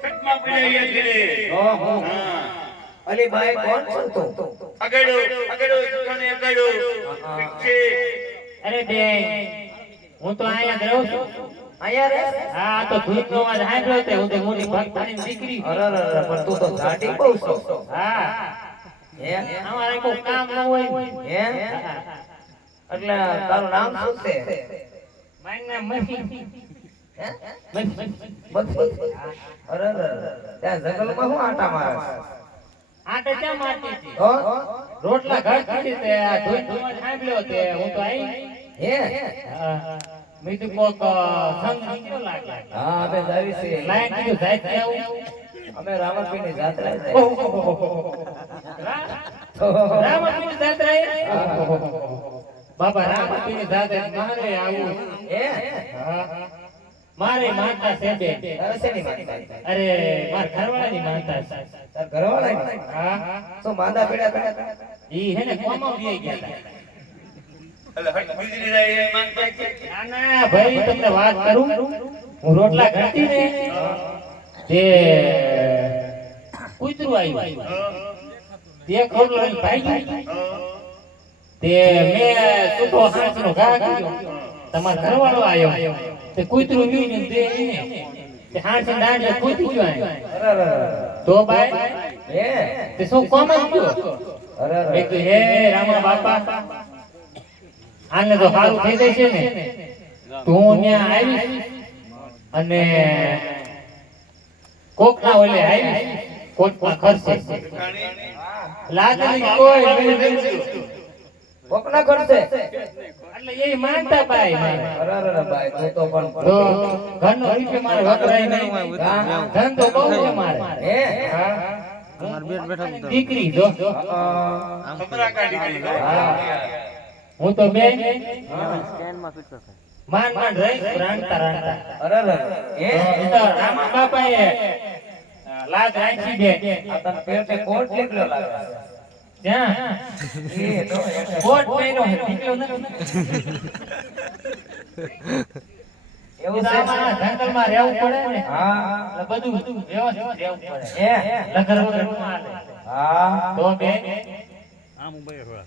ઠોક નહીં તમારે કોણ તું અરે બે હું તો અહીંયા જ રહું છું. હા આ તો ધૂપ નો અવાજ સાંભળ્યો તે હું તે મોટી ભક્તાની દીકરી. અરે અરે અરે, પણ તું તો જાડી બહુ છો. હા. હે? અમારે કોઈ કામ ન હોય. હે? એટલે તારું નામ શું છે? મારું નામ મસી હે? અરે અરે અરે. ત્યાં જંગલમાં શું આટા મારે છે? આ ક્યાં મારતી હતી? રોટલા ઘર તે આ સાંભળ્યો તે હું તો આવી હે? હા. મેં કીધું કોક સંગ નીકળ્યો લાગે. હા અમે જાવી છીએ. લાયક કીધું જાય છે આવું. અમે રાવણપીરની જાત્રા જાય. રામપીરની જાત્રાએ? બાપા રામપીરની જાત્રાએ મારે આવું. હે? મારે માનતા છે બે? અરે માર ઘરવાળાની માનતા છે. હા. માંદા પડ્યા? ઈ હે ને કોમા ગયા ના ના ભાઈ તમને વાત કરું? હું રોટલા ઘડતી ને તે કૂતરું આવ્યું. તે ખોટલો તે મેં સુતો હાંસનો ઘા કર્યો. તમારો ઘરવાળો આવ્યો. તે કૂતરું ન્યુ ને તે એને. તે હાંસ દાંડે કૂતી ગયો. તો ભાઈ હે? તે શું કોમ જ ગયો? મેં કીધું હે રામા બાપા આને તો સારું થઈ જાય છે ને. તો હું ત્યાં આવીશ અને કોકના ઓલે આવીશ કોકના ખર્ચે. લાગણી કોઈ મેં કીધું. કોકના કરશે એટલે એ માનતા ભાઈ અરે અરે અરે ભાઈ તું તો પણ તો ઘરનો રૂપિયો મારે વપરાય નહીં. ધન તો બહુ છે મારે. હે? હા. દીકરી જો. હા. હું તો બે માન માન રહી રાંતા રાંતા અરે. એ તો રામા બાપાએ લાજ રાખી દે આ તને પેટે કોટ કેટલો લાગે ત્યાં એ તો કોટ પહેરો હે નીકળ્યો નથી. એવું એ છે આમાં જંગલમાં રહેવું પડે ને? હા. બધું વ્યવસ્થિત રહેવું પડે. હે. લગર વગર હા. તો બે આમ મુંબઈ થોડા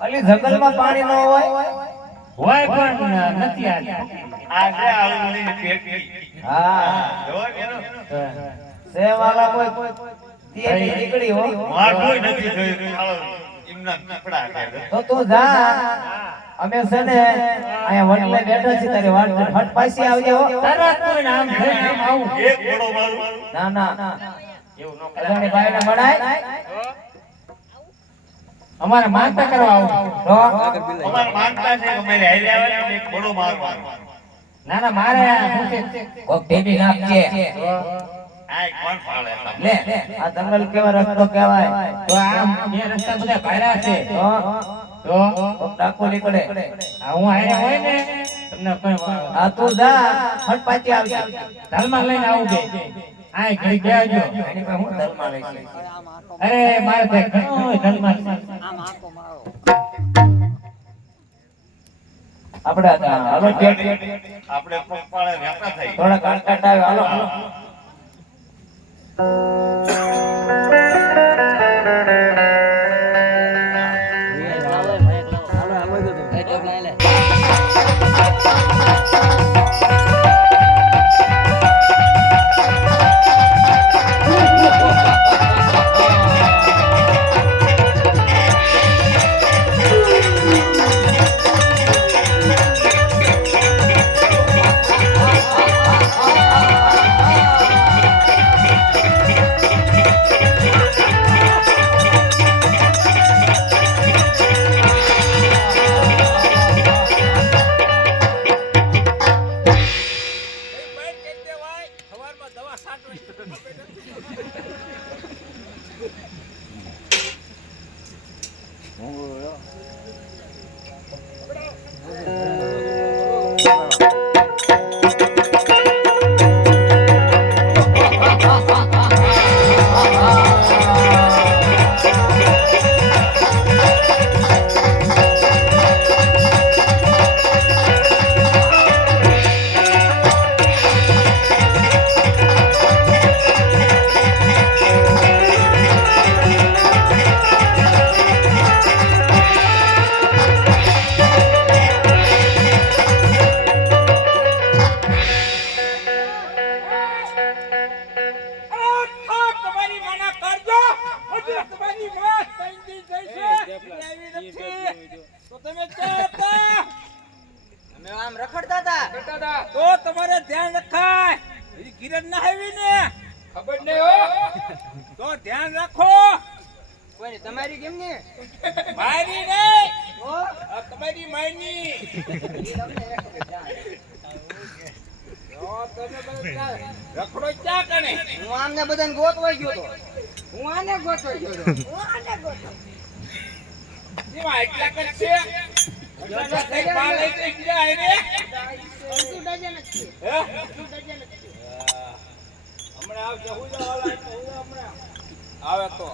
અલી જંગલમાં પાણી ન હોય? હોય પણ નથી હા. સેવાલા કોઈ તીએથી નીકળી હો. તો તું જા. અમે છે ને અહીંયા વડલે બેઠા છીએ તારી વાત ફટ પાછી આવજે હો. તરત કોઈ નામ છે નામ આવું. ના ના. એવું ન અજાણી બાઈને મળાય અમારે માનતા કરવા આવું. તો ના ના મારે શું છે? કોક ઢેબી નાખજે. લે. આ જંગલ કેવા રસ્તો કહેવાય? તો આ બે રસ્તા બધા ભાયરા છે. તો તો કોક નીકળે. આ હું હારે હોય ને તમને કોઈ આ તું જા. ફટ પાછી આવજે. ધાલમાં લઈને આવું બે. આ ઘડી બેહજો એની પાસે હું ધર્મા લઈશ અરે મારે ઘણું આપણે હાલો આપણે થઈ થોડા કાટકાટ આવે હાલો. માયની. રખડો ક્યાં કણે? હું આમને બધાને ગોતવા ગયો તો. હું આને ગોતો ગયો હે? એટલે હું હમણાં. આવે તો.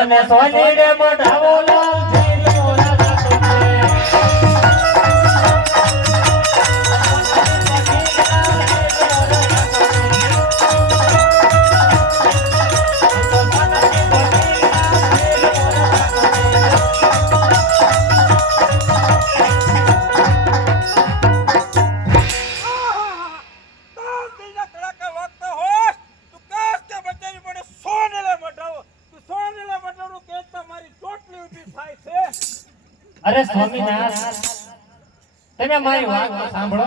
મને સોની રે મોઢા લાલ મારી વાત સાંભળો.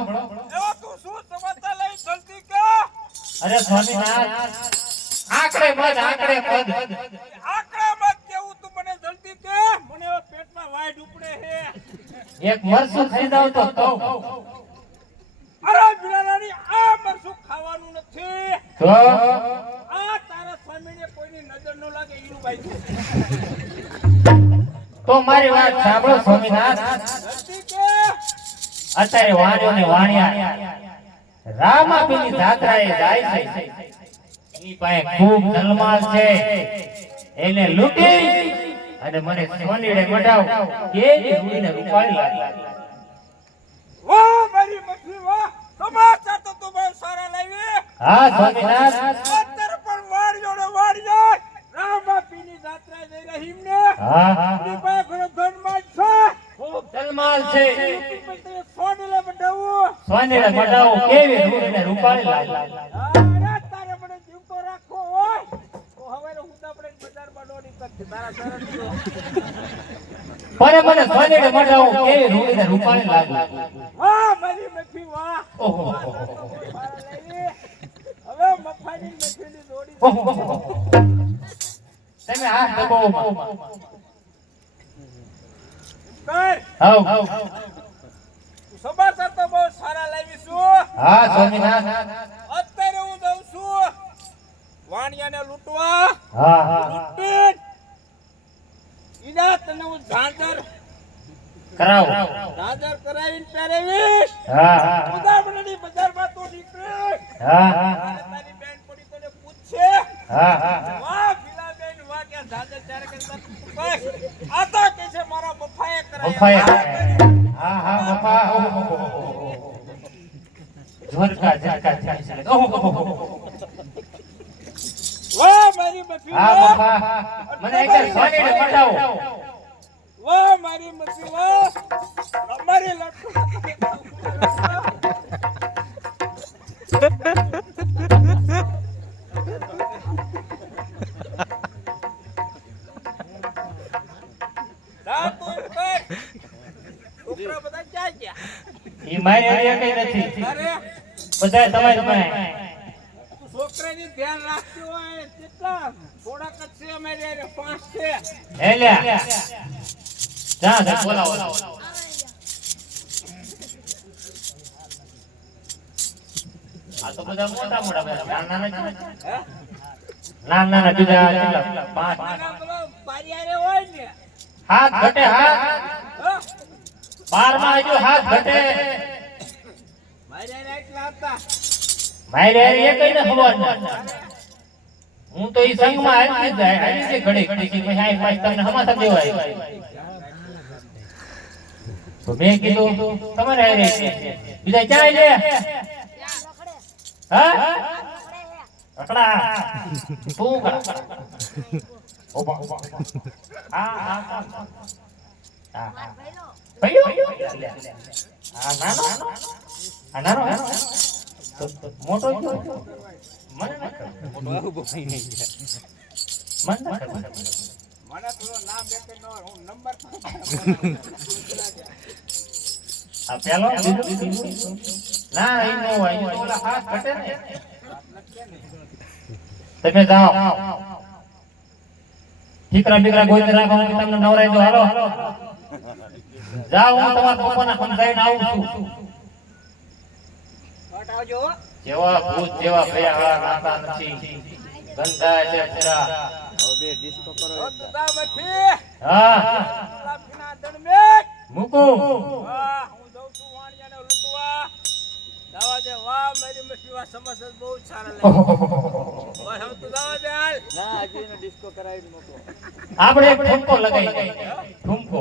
અરે સ્વામિનાથ આંકડે મત આંકડે મત કેવું તું મને જલ્દી કે મને પેટમાં વાઈડ ઉપડે હે એક મરસું ખરીદાવ તો કહું અરે બિરાલાની આ મરસું ખાવાનું નથી તો આ તારા સ્વામીને કોઈની નજર ન લાગે ઈનું ભાઈ તો મારી વાત સાંભળો સ્વામીનાથ. અત્યારે વાણિયો ને વાણિયા રામાપીની જાત્રાએ જાય છે. એની પાસે ખૂબ ધનમાલ છે. એને લૂટી અને મને સોનીડે મઢાવ કેવી રૂઈને રૂપાળી લાગી. વાહ મારી મઠી વાહ. સમાચાર તો તું બહુ સારા લાવી. હા સ્વામિનાથ અત્યારે પણ વાળ્યો ને વાળ્યો રામાપીની જાત્રા જઈ રહી ને હા. પાસે ઘણો ધનમાલ છે. ખૂબ ધનમાલ છે. પછી તે સોનેલે બધાવું કેવી રૂપને રૂપાળી લાગી. અરે તારે મને જીવતો રાખો હોય તો હવે હું તો આપણે બજારમાં દોડી શકીએ પરે મને સોનેડે મઢાવું કેવી રૂપને રૂપાળી લાગુ. વાહ મારી મઠી વાહ. ઓહો. હવે મફાની જોડી ઓહો. તમે આ દબાવોમાં કર. હાવ સમાચાર તો બહુ સારા લાવીશું હા સ્વામિનાથ અત્યારે હું દઉં છું વાણિયાને લૂંટવા હા હા લૂંટીને ઈના તને હું ઝાંઝર કરાવો ઝાંઝર કરાવીને પહેરાવીશ હા હા ઉદામણાની બજારમાં તું નીકળીશ હા હા અને તારી બેન પડી તને પૂછશે હા હા વાહ ભીલાબેન વાહ કે ઝાંઝર ચારે કરતા તું કઈ આ તો કે છે મારા બફાએ બફાએ કરાયા હા હા બફા ઓહો ઝરકા ઝરકા થઈ છે ઓહો વાહ મારી મફી હા મને વાહ મારી મફી વાહ છોકરા બધા ક્યાં ગયા ઈ મારી હારે એકઈ નથી. બધા તમારી પાસે. છોકરાની ધ્યાન રાખતી હોય કેટલા થોડાક જ છે અમારી હારે, પાંચ છે. હે લ્યા. જા જા બોલાવો. આ તો બધા મોટા મોટા બધા. નાના નાના. હે? નાના નાના પાંચ. ને. હાથ ઘટે હાથ. હા? બારમાં હજુ હાથ ઘટે. મારી ને ખબર. હું તો ઈ જાય હાલી જ ઘડી ઘડી ભાઈ આઈ પાછ તમને હમાસા દેવાય તો મેં કીધું તમારે હારે છે. બીજા ક્યાં લે હા? આ આ તો મોટો મને મને લેતે ન તમે જાઓ. ઠીકરા બીકરા ગોઈ રાખો તમને નવરાઈ દો હાલો. જાઓ હું તમારા પપ્પાના સમજાવીને આવું છું. હટાવજો જેવા ભૂત જેવા ભયા નાતા નથી. ગંધા છે પૂરા હો તું જા હા. લાફીના દણમેટ મૂકું. વાહ હું. જાવા દે. વાહ મારી મઠી વાહ સમસ્યા બહુ સારા લાગે હવે તું જાવા દે હાલ. ના હજી ડિસ્કો કરાવી મૂકો આપણે એક ઠુમકો લગાવી. ઠુમકો.